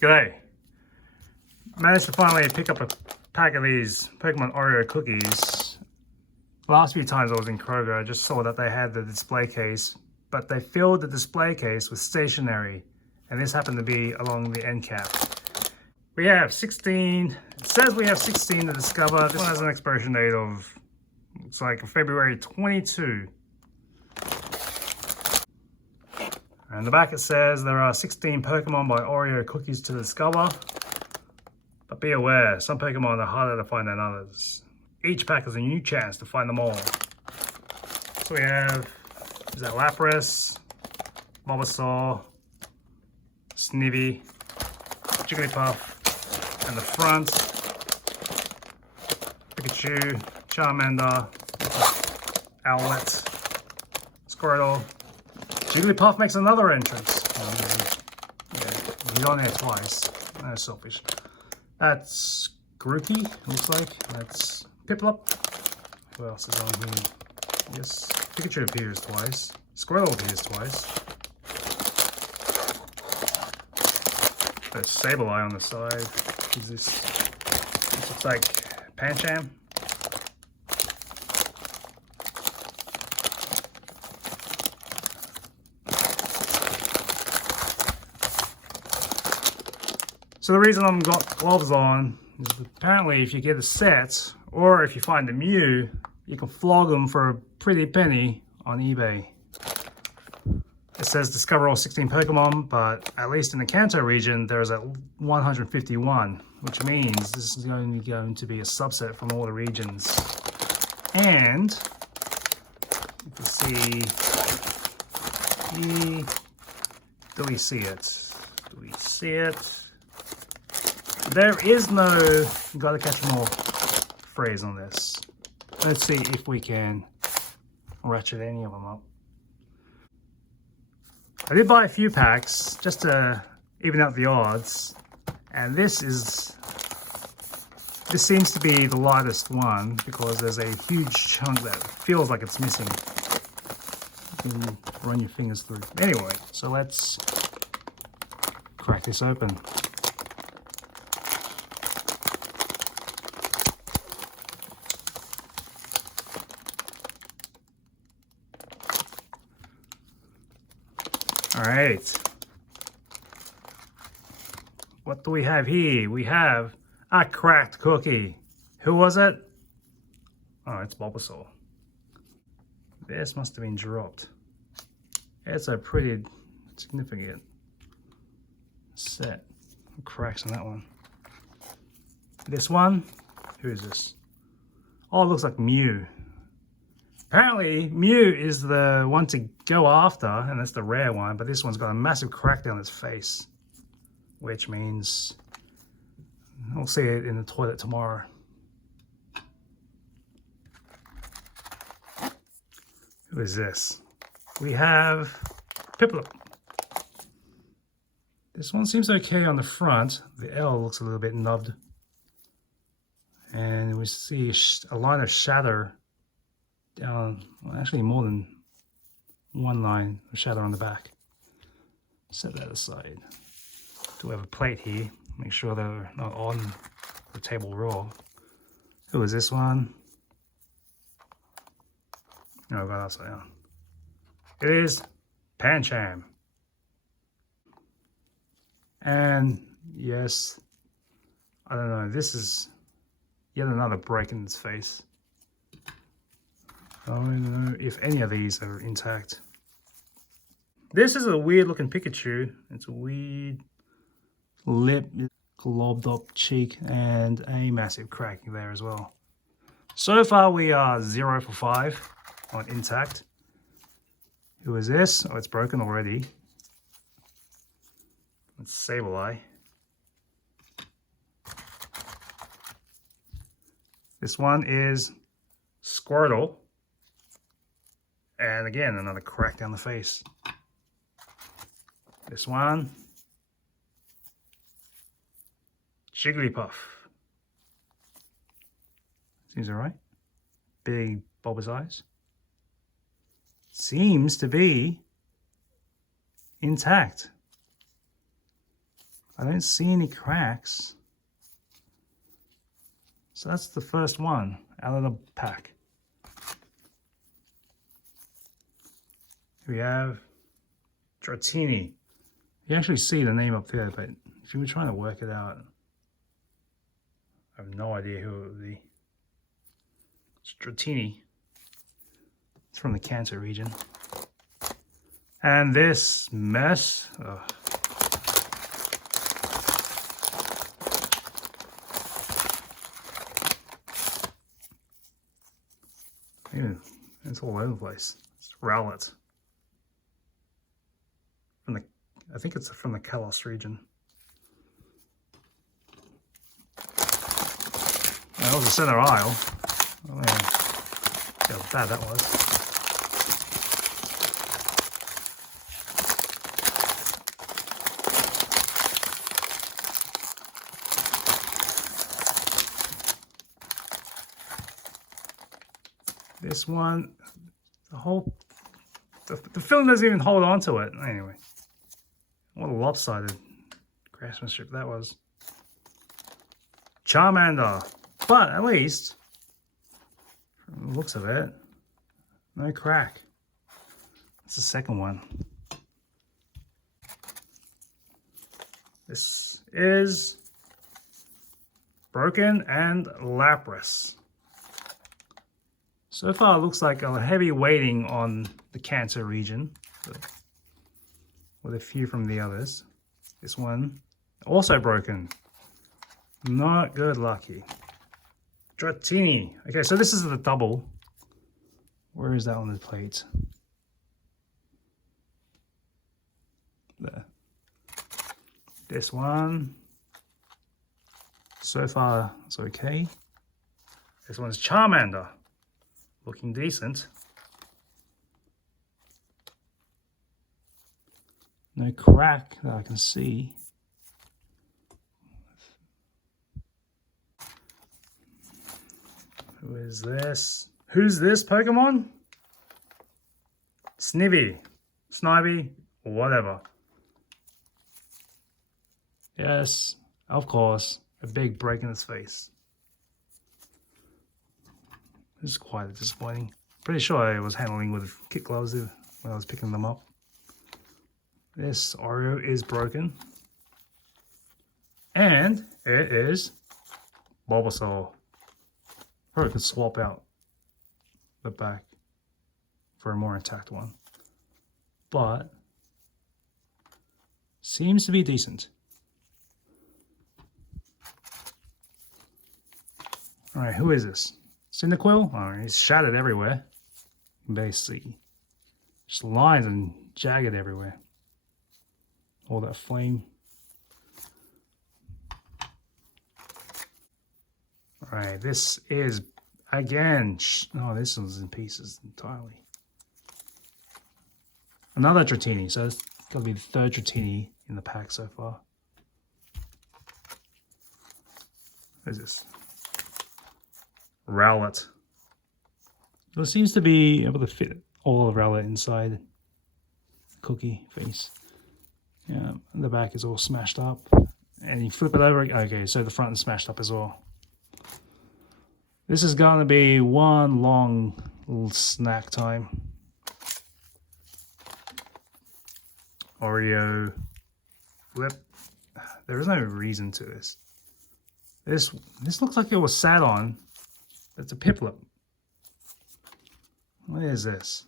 G'day. Managed to finally pick up a pack of these Pokemon Oreo cookies. Last few times I was in Kroger, I just saw that they had the display case, but they filled the display case with stationery, and this happened to be along the end cap. We have 16, it says we have 16 to discover. This one has an expiration date of, looks like February 22. And the back it says there are 16 Pokemon by Oreo cookies to discover. But be aware, some Pokemon are harder to find than others. Each pack is a new chance to find them all. So we have, is that Lapras, Bulbasaur, Snivy, Jigglypuff, and the front, Pikachu, Charmander, Owlette, Squirtle. Jigglypuff makes another entrance. Yeah, he's on there twice. That's selfish. That's Grookey, looks like. That's Piplup. Who else is on here? Yes, Pikachu appears twice. Squirtle appears twice. There's Sableye on the side. Is this? This looks like Pancham. So the reason I've got gloves on is apparently if you get a set, or if you find a Mew, you can flog them for a pretty penny on eBay. It says discover all 16 Pokemon, but at least in the Kanto region, there's at 151, which means this is only going to be a subset from all the regions. And you can see, do we see it? Do we see it? There is no gotta catch them all phrase on this. Let's see if we can ratchet any of them up. I did buy a few packs just to even out the odds, and this seems to be the lightest one because there's a huge chunk that feels like it's missing. You can run your fingers through. Anyway, so let's crack this open. All right, what do we have here? We have a cracked cookie. Who was it? Oh, it's Bulbasaur. This must have been dropped. It's a pretty significant set. Cracks on that one. This one, who is this? Oh, it looks like Mew. Apparently, Mew is the one to go after, and that's the rare one, but this one's got a massive crack down its face, which means we'll see it in the toilet tomorrow. Who is this? We have Piplup. This one seems okay on the front. The L looks a little bit nubbed. And we see a line of shadow down, well, actually more than one line of shadow on the back. Set that aside. Do we have a plate here? Make sure they're not on the table raw. Who is this one? Oh, I got upside down. It is Pancham. And yes, I don't know, this is yet another break in its face. I don't know if any of these are intact. This is a weird looking Pikachu. It's a weird lip, globbed up cheek, and a massive crack there as well. So far we are 0 for 5 on intact. Who is this? Oh, it's broken already. It's Sableye. This one is Squirtle. And again, another crack down the face. This one, Jigglypuff. Seems all right. Big bulbous eyes. Seems to be intact. I don't see any cracks. So that's the first one out of the pack. We have Dratini. You actually see the name up there, but if you were trying to work it out, I have no idea who it would be. It's Dratini. It's from the Cancer region. And this mess. Ugh. Ew, it's all over the place. It's Rowlet. From the, I think it's from the Kalos region. That was the center aisle. Oh man, how bad that was. This one, the film doesn't even hold on to it. Anyway, what a lopsided craftsmanship that was. Charmander, but at least, from the looks of it, no crack. That's the second one. This is Broken and Lapras. So far, it looks like a heavy weighting on the Cancer region, with a few from the others. This one, also broken. Not good lucky. Dratini. Okay, so this is the double. Where is that on the plate? There. This one. So far, it's okay. This one's Charmander. Looking decent. No crack that I can see. Who is this? Who's this Pokemon? Snivy, Snivy, whatever. Yes, of course, a big break in its face. This is quite disappointing. Pretty sure I was handling with kit gloves when I was picking them up. This Oreo is broken. And it is Bulbasaur. Probably could swap out the back for a more intact one. But seems to be decent. Alright, who is this? Cyndaquil? Oh, he's shattered everywhere. You can barely see. Just lines and jagged everywhere. All that flame. Alright, this is again. Oh, this one's in pieces entirely. Another Dratini. So it's got to be the third Dratini in the pack so far. What is this? Rowlet. So it seems to be able to fit all of Rowlet inside the cookie face. Yeah, the back is all smashed up. And you flip it over. Okay, so the front is smashed up as well. This is going to be one long little snack time. Oreo flip. There is no reason to this. This looks like it was sat on. It's a Piplup. What is this?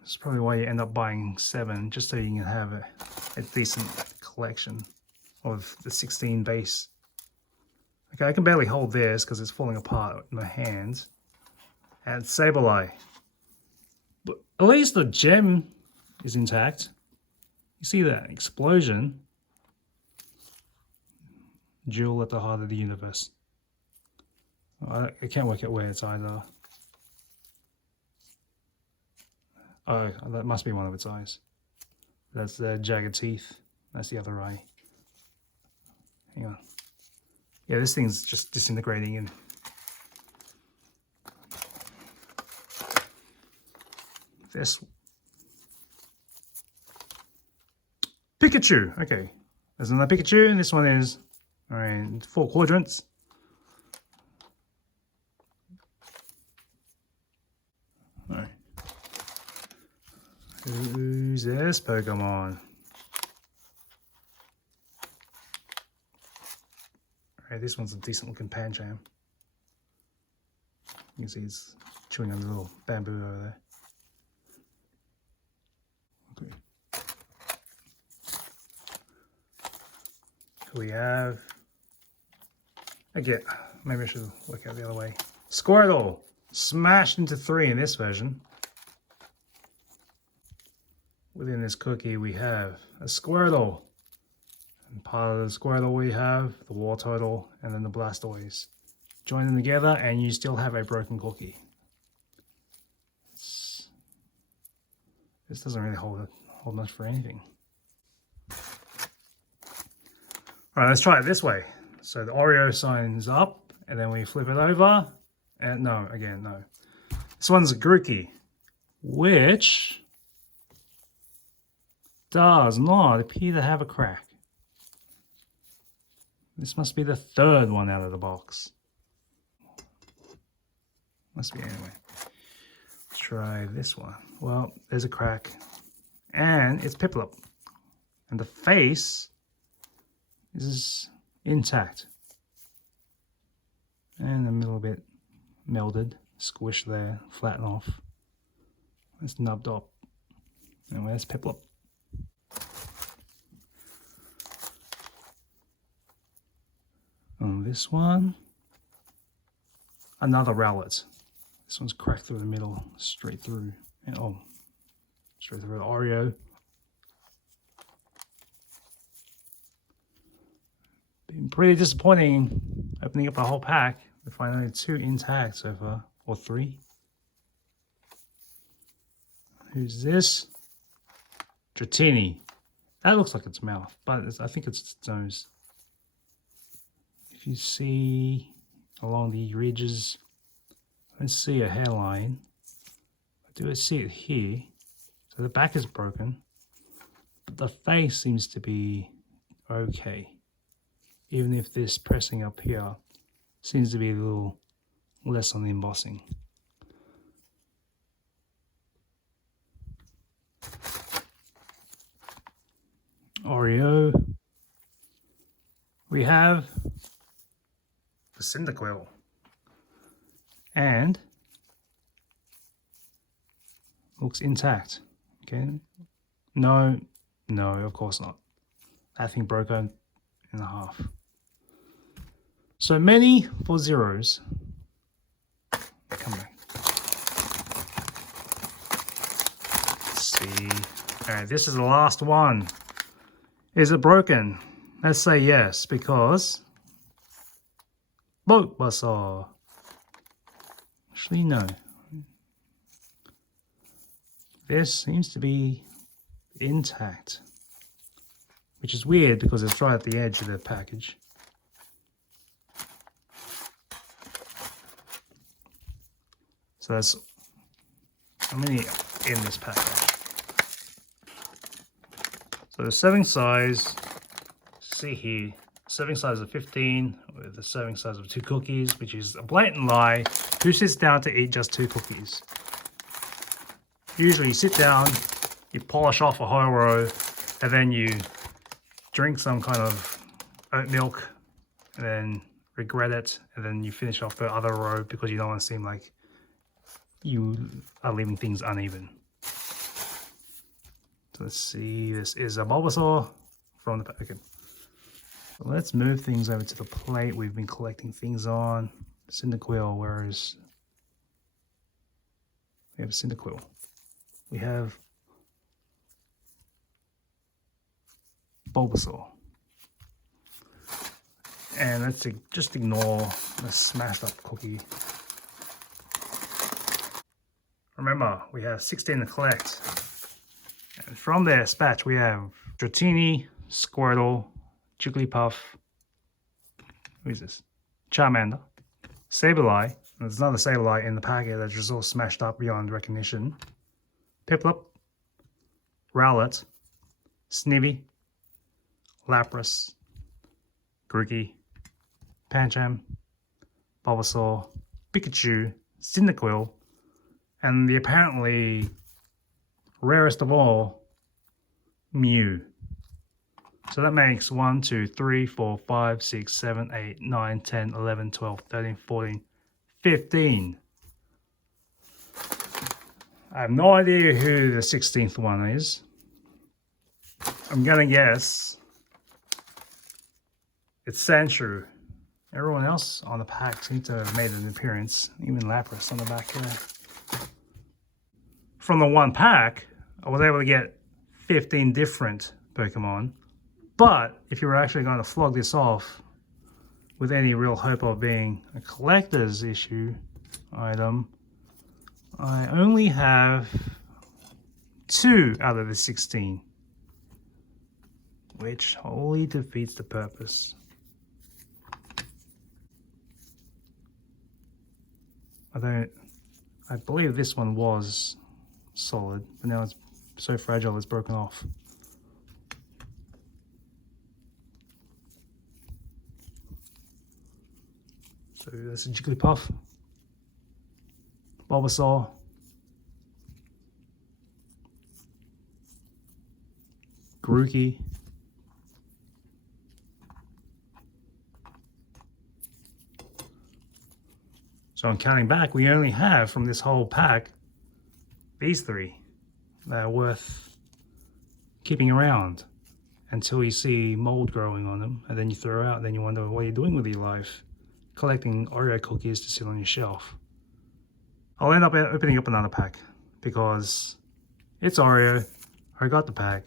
This is probably why you end up buying 7, just so you can have a decent collection of the 16 base. Okay, I can barely hold this because it's falling apart in my hands. And Sableye. But at least the gem is intact. You see that explosion? Jewel at the heart of the universe. I can't work out where its eyes are. Oh, that must be one of its eyes. That's the jagged teeth. That's the other eye. Hang on. Yeah, this thing's just disintegrating in. This Pikachu. Okay, there's another Pikachu, and this one is, all right, 4 quadrants. All right. Who's this Pokemon? All right, this one's a decent looking Pancham. You can see he's chewing on a little bamboo over there. Okay. We have, again, maybe I should work out the other way. Squirtle, smashed into 3 in this version. Within this cookie we have a Squirtle. And part of the Squirtle we have the Wartortle and then the Blastoise. Join them together and you still have a broken cookie. This doesn't really hold much for anything. All right, let's try it this way. So the Oreo sign's up, and then we flip it over, and no. This one's a Grookey, which does not appear to have a crack. This must be the 3rd one out of the box. Must be anyway. Let's try this one. Well, there's a crack, and it's Piplup, and the face is intact, and the middle bit melded, squished there, flatten off. It's nubbed up. And where's Piplup? On this one, another Rowlet. This one's cracked through the middle, straight through, and straight through the Oreo. Been pretty disappointing opening up a whole pack to find only 2 intact so far, or 3. Who's this? Dratini. That looks like its mouth, but I think it's its nose. If you see along the ridges, I don't see a hairline. I do see it here. So the back is broken, but the face seems to be okay. Even if this pressing up here seems to be a little less on the embossing. Oreo. We have the Cyndaquil. And looks intact. Okay. No, of course not. That thing broke in half. So many for zeros. Come back. Let's see. Alright, this is the last one. Is it broken? Let's say yes, because Bulbasaur. Actually, no. This seems to be intact, which is weird because it's right at the edge of the package. So that's how many in this package. So the serving size, see here, serving size of 15 with a serving size of 2 cookies, which is a blatant lie. Who sits down to eat just 2 cookies? Usually you sit down, you polish off a whole row, and then you drink some kind of oat milk, and then regret it, and then you finish off the other row because you don't want to seem like you are leaving things uneven. So let's see, this is a Bulbasaur from the packet. So let's move things over to the plate we've been collecting things on. Cyndaquil, where is... We have Cyndaquil. We have Bulbasaur. And let's just ignore the smashed up cookie. Remember, we have 16 to collect. And from this batch, we have Dratini, Squirtle, Jigglypuff, who is this? Charmander, Sableye. There's another Sableye in the packet that's just all smashed up beyond recognition. Piplup, Rowlet, Snivy, Lapras, Grookey, Pancham, Bulbasaur, Pikachu, Cyndaquil, and the apparently rarest of all, Mew. So that makes 1, 2, 3, 4, 5, 6, 7, 8, 9, 10, 11, 12, 13, 14, 15. I have no idea who the 16th one is. I'm gonna guess it's Sandshrew. Everyone else on the pack seems to have made an appearance, even Lapras on the back here. From the one pack, I was able to get 15 different Pokemon, but if you were actually going to flog this off with any real hope of being a collector's issue item, I only have 2 out of the 16, which wholly defeats the purpose. I believe this one was solid, but now it's so fragile it's broken off. So that's a Jigglypuff, Bulbasaur, Grookey, so I'm counting back, we only have from this whole pack these 3 that are worth keeping around until you see mold growing on them, and then you throw out, and then you wonder what you're doing with your life, collecting Oreo cookies to sit on your shelf. I'll end up opening up another pack because it's Oreo, I got the pack,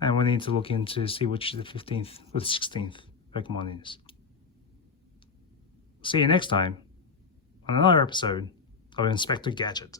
and we need to look into see which the 15th or the 16th Pokemon is. See you next time on another episode of Inspector Gadget.